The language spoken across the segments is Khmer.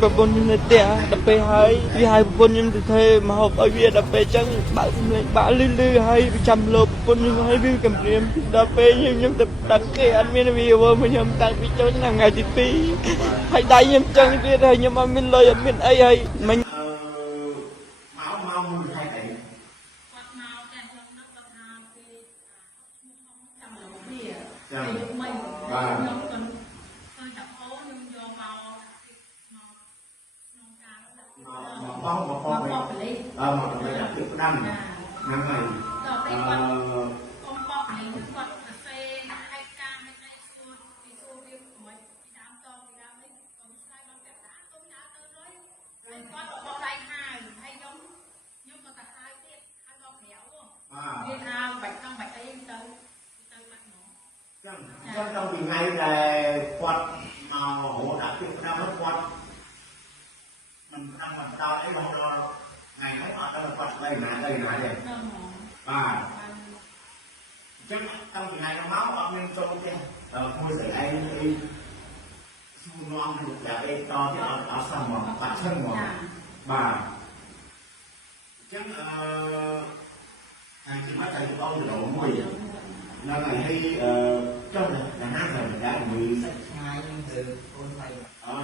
ប្រពន្ធខ្ញុំនៅផ្ទះដល់ពេលហើយវាហៅប្រពន្ធខ្ញុំទៅធ្វើមកហូបឲ្យវាដល់ពេលអញ្ចឹងបើកសម្លេងបាក់លឺហើយចាំលោប្រពន្ធខ្ញុំឲ្យវាកំរាមដល់ពេលខ្ញុំទៅដឹងគេអត់មានវីដេអូមកខ្ញុំតាំងពីចូលឆ្នាំថ្ងៃទី2ហើយដៃខ្ញុំចឹងទៀតហើយខ្ញុំអត់មានលុយអត់មានអីហើយមិញមកមួយខែអីគាត់មកតែខ្ញុំនឹកគាត់ថាគេឈ្មោះខ្ញុំចាំលោកវាចាំខ្ញុំមិនបាទខ្ញុំគាត់ឃើញតែអូនខ្ញុំយកមកក្នុងការមកបោះមកបលេមកទៅដាក់ទឹកផ្ដាំហ្នឹងហើយដល់ពេលគាត់កុំបោះនេះគាត់សរសេរហេតុការណ៍នេះសួរពីសួរវាមិនពីដើមតពីដើមនេះកុំឆ្លៃដល់ពាក់តាកុំដើរទៅលុយហើយគាត់បោះដៃហើយខ្ញុំក៏ទៅហើយទៀតហើយដល់ក្រៅវាថាបាច់ចង់បាច់អីទៅបាត់ហ្មងចឹងដល់ពីថ្ងៃដែលគាត់មករហូតដាក់ទឹកផ្ដាំគាត់មិនផ្ដាំមិនដល់អីរហូតដល់ថ្ងៃហ្នឹងអត់ដល់គាត់ទៅណាទេបាទចឹងតាំងពីថ្ងៃហ្នឹងមកអត់មានចូលទេមួយស្រីឯងអីសួរនាំទៅដាក់អីតទៀតអត់សមមកបាត់ឈឹងមកបាទចឹងហើយគឺមកតែបងទៅមួយហ្នឹងហើយចុះណាស់ហើយដែរមួយសាច់ឆ្ងាយទៅអូនស្រី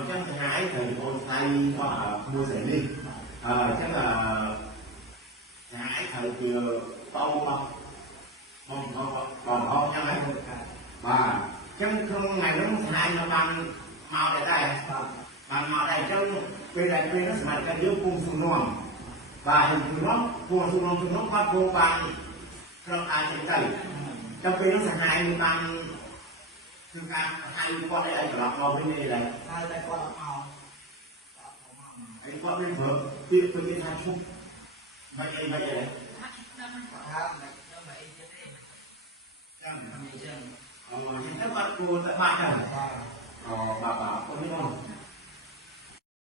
ចឹងឆ្ងាយទៅអូនស្រីរបស់មួយស្រីនេះចឹងឆ្ងាយទៅគឺបងចឹងហើយបាទចឹងក្នុងថ្ងៃហ្នឹងឆ្ងាយនៅបានមកដែរបានមកដែរចឹងពេលដែលពេលហ្នឹងសមត្ថកិច្ចយើងពុំស៊ូនាំបាទហើយគឺនោះពួកស៊ូនាំគាត់គោបានក្រោកអាចទៅចាំពេលនោះសហាយមានបានគឺការហៅគាត់ឲ្យត្រឡប់មកវិញនេះដែរហើយតែគាត់អត់មកហើយគាត់មានព្រឹកទៀតទៅមានថាឈប់មិនអីថាមិនអីទៀតទេចាំមិនអញ្ចឹងចឹងគាត់គួរតែបាក់ដែរបាទបាទគាត់នេះមក